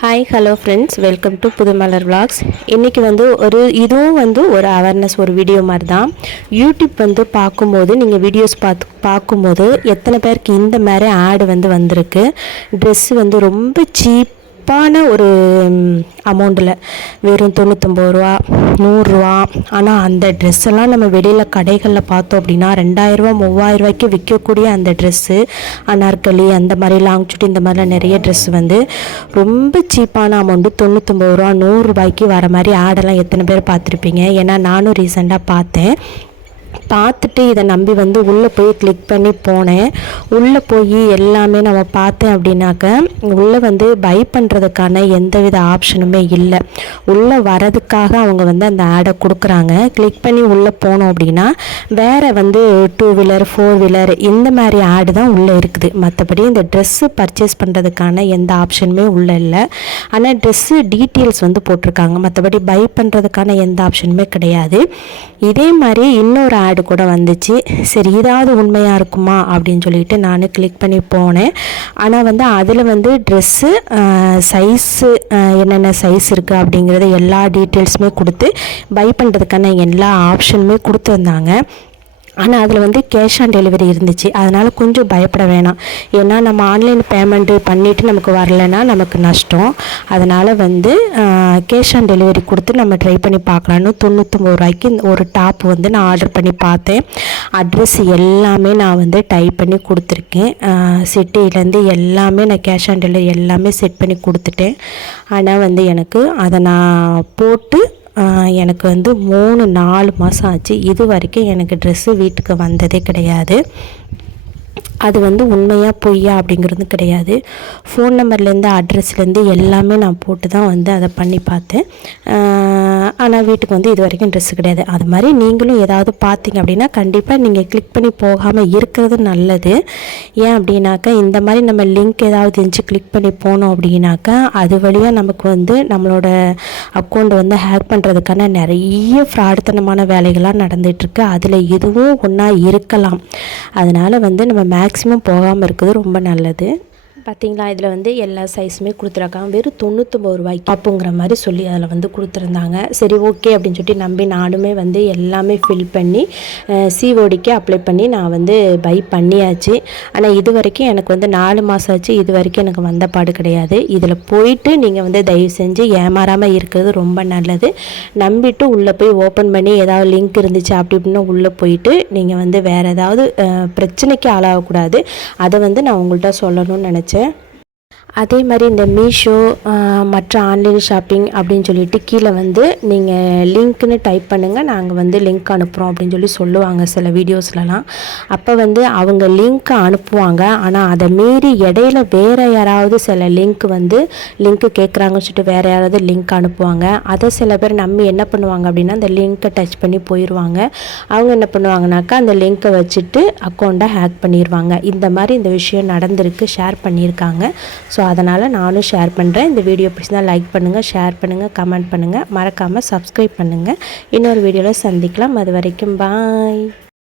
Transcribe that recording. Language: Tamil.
Hi hello friends, welcome to Pudhumalar vlogs. இன்றைக்கி இதுவும் ஒரு அவேர்னஸ் ஒரு வீடியோ மாதிரி தான். யூடியூப் பார்க்கும்போது நீங்கள் வீடியோஸ் பார்க்கும்போது எத்தனை பேருக்கு இந்த மாதிரி ஆடு வந்திருக்கு. ட்ரெஸ்ஸு ரொம்ப சீப்பான ஒரு அமௌண்ட்டில், வெறும் 99 ரூபா 100 ரூபா. ஆனால் அந்த ட்ரெஸ்ஸெல்லாம் நம்ம வெளியில் கடைகளில் பார்த்தோம் அப்படின்னா 2000 ரூபா 3000 ரூபாய்க்கு விற்கக்கூடிய அந்த ட்ரெஸ்ஸு, அனார்கலி அந்த மாதிரி லாங் சுட்டி இந்த மாதிரிலாம் நிறைய ட்ரெஸ்ஸு ரொம்ப சீப்பான அமௌண்ட்டு 99 ரூபா 100 ரூபாய்க்கு வர மாதிரி ஆடெல்லாம் எத்தனை பேர் பார்த்துருப்பீங்க. ஏன்னா நானும் ரீசெண்டாக பார்த்துட்டு இதை நம்பி உள்ளே போய் கிளிக் பண்ணி போனேன். உள்ளே போய் எல்லாமே நம்ம பார்த்தேன் அப்படின்னாக்க உள்ளே பை பண்ணுறதுக்கான எந்தவித ஆப்ஷனுமே இல்லை. உள்ளே வரதுக்காக அவங்க அந்த ஆடை கொடுக்குறாங்க. கிளிக் பண்ணி உள்ளே போனோம் அப்படின்னா வேறு 2 வீலர் 4 வீலர் இந்த மாதிரி ஆடு தான் உள்ளே இருக்குது. மற்றபடி இந்த ட்ரெஸ்ஸு பர்ச்சேஸ் பண்ணுறதுக்கான எந்த ஆப்ஷனுமே உள்ளே இல்லை. ஆனால் ட்ரெஸ்ஸு டீட்டெயில்ஸ் போட்டிருக்காங்க. மற்றபடி பை பண்ணுறதுக்கான எந்த ஆப்ஷனுமே கிடையாது. இதே மாதிரி இன்னொரு ஆடு கூட வந்துச்சு. சரி, இதாவது உண்மையாக இருக்குமா அப்படின்னு சொல்லிட்டு நான் கிளிக் பண்ணி போனேன். ஆனால் அதில் ட்ரெஸ்ஸு சைஸு என்னென்ன சைஸ் இருக்குது அப்படிங்கிறது எல்லா டீட்டெயில்ஸுமே கொடுத்து பை பண்ணுறதுக்கான எல்லா ஆப்ஷனுமே கொடுத்துருந்தாங்க. ஆனால் அதில் கேஷ் ஆன் டெலிவரி இருந்துச்சு. அதனால் கொஞ்சம் பயப்பட வேணாம். ஏன்னா நம்ம ஆன்லைன் பேமெண்ட்டு பண்ணிவிட்டு நமக்கு வரலைன்னா நமக்கு நஷ்டம். அதனால் கேஷ் ஆன் டெலிவரி கொடுத்து நம்ம ட்ரை பண்ணி பார்க்கலான்னு 99 ரூபாய்க்கு ஒரு டாப் நான் ஆர்டர் பண்ணி பார்த்தேன். அட்ரஸ் எல்லாமே நான் டைப் பண்ணி கொடுத்துருக்கேன். சிட்டிலேருந்து எல்லாமே நான் கேஷ் ஆன் டெலிவரி எல்லாமே செட் பண்ணி கொடுத்துட்டேன். ஆனால் எனக்கு அதை நான் போட்டு எனக்கு 3-4 மாதம் ஆச்சு. இது வரைக்கும் எனக்கு ட்ரெஸ்ஸு வீட்டுக்கு வந்ததே கிடையாது. அது உண்மையாக பொய்யா அப்படிங்கிறது கிடையாது. ஃபோன் நம்பர்லேருந்து அட்ரஸ்லேருந்து எல்லாமே நான் போட்டு தான் அதை பண்ணி பார்த்தேன். ஆனால் வீட்டுக்கு இது வரைக்கும் ட்ரெஸ்ஸு கிடையாது. அது மாதிரி நீங்களும் ஏதாவது பார்த்தீங்க அப்படின்னா கண்டிப்பாக நீங்கள் கிளிக் பண்ணி போகாமல் இருக்கிறது நல்லது. ஏன் அப்படின்னாக்கா இந்த மாதிரி நம்ம லிங்க் ஏதாவது இருந்துச்சு கிளிக் பண்ணி போனோம் அப்படின்னாக்கா அது வழியாக நமக்கு நம்மளோட அக்கௌண்ட் ஹேக் பண்ணுறதுக்கான நிறைய ஃப்ராடுத்தனமான வேலைகள்லாம் நடந்துகிட்ருக்கு. அதில் இதுவும் ஒன்றா இருக்கலாம். அதனால் நம்ம மேக்ஸிமம் போகாமல் இருக்கிறது ரொம்ப நல்லது. பார்த்திங்களா, இதில் எல்லா சைஸுமே கொடுத்துருக்காங்க. வெறும் 99 ரூபாய்க்கு அப்படிங்கிற மாதிரி சொல்லி அதில் கொடுத்துருந்தாங்க. சரி, ஓகே அப்படின்னு சொல்லிட்டு நம்பி நானுமே எல்லாமே ஃபில் பண்ணி சிஓடிக்கு அப்ளை பண்ணி நான் பை பண்ணியாச்சு. ஆனால் இது வரைக்கும் எனக்கு 4 மாதம் ஆச்சு. இது வரைக்கும் எனக்கு வந்த பாடு கிடையாது. இதில் போயிட்டு நீங்கள் தயவு செஞ்சு ஏமாறாமல் இருக்கிறது ரொம்ப நல்லது. நம்பிட்டு உள்ளே போய் ஓப்பன் பண்ணி ஏதாவது லிங்க் இருந்துச்சு அப்படி இப்படின்னா உள்ளே போயிட்டு நீங்கள் வேறு ஏதாவது பிரச்சனைக்கு ஆளாகக்கூடாது. அதை நான் உங்கள்கிட்ட சொல்லணும்னு நினச்சேன். அதே மாதிரி இந்த மீஷோ மற்ற ஆன்லைன் ஷாப்பிங் அப்படின்னு சொல்லிட்டு கீழே நீங்கள் லிங்க்னு டைப் பண்ணுங்கள், நாங்கள் லிங்க் அனுப்புகிறோம் அப்படின்னு சொல்லி சொல்லுவாங்க சில வீடியோஸ்லலாம். அப்போ அவங்க லிங்க்கை அனுப்புவாங்க. ஆனால் அதை மீறி இடையில வேறு யாராவது சில லிங்க்கு கேட்குறாங்கன்னு சொல்லிட்டு வேறு யாராவது லிங்க் அனுப்புவாங்க. அதை சில பேர் நம்பி என்ன பண்ணுவாங்க அப்படின்னா அந்த லிங்க்கை டச் பண்ணி போயிடுவாங்க. அவங்க என்ன பண்ணுவாங்கனாக்கா அந்த லிங்க்கை வச்சுட்டு அக்கௌண்ட்டை ஹேக் பண்ணிடுவாங்க. இந்த மாதிரி இந்த விஷயம் நடந்திருக்கு, ஷேர் பண்ணியிருக்காங்க. ஸோ அதனால் நானும் ஷேர் பண்ணுறேன். இந்த வீடியோ பிடிச்சிருந்தா லைக் பண்ணுங்கள், ஷேர் பண்ணுங்கள், கமெண்ட் பண்ணுங்கள், மறக்காமல் சப்ஸ்கிரைப் பண்ணுங்கள். இன்னொரு வீடியோவில் சந்திக்கலாம். அது வரைக்கும் பாய்.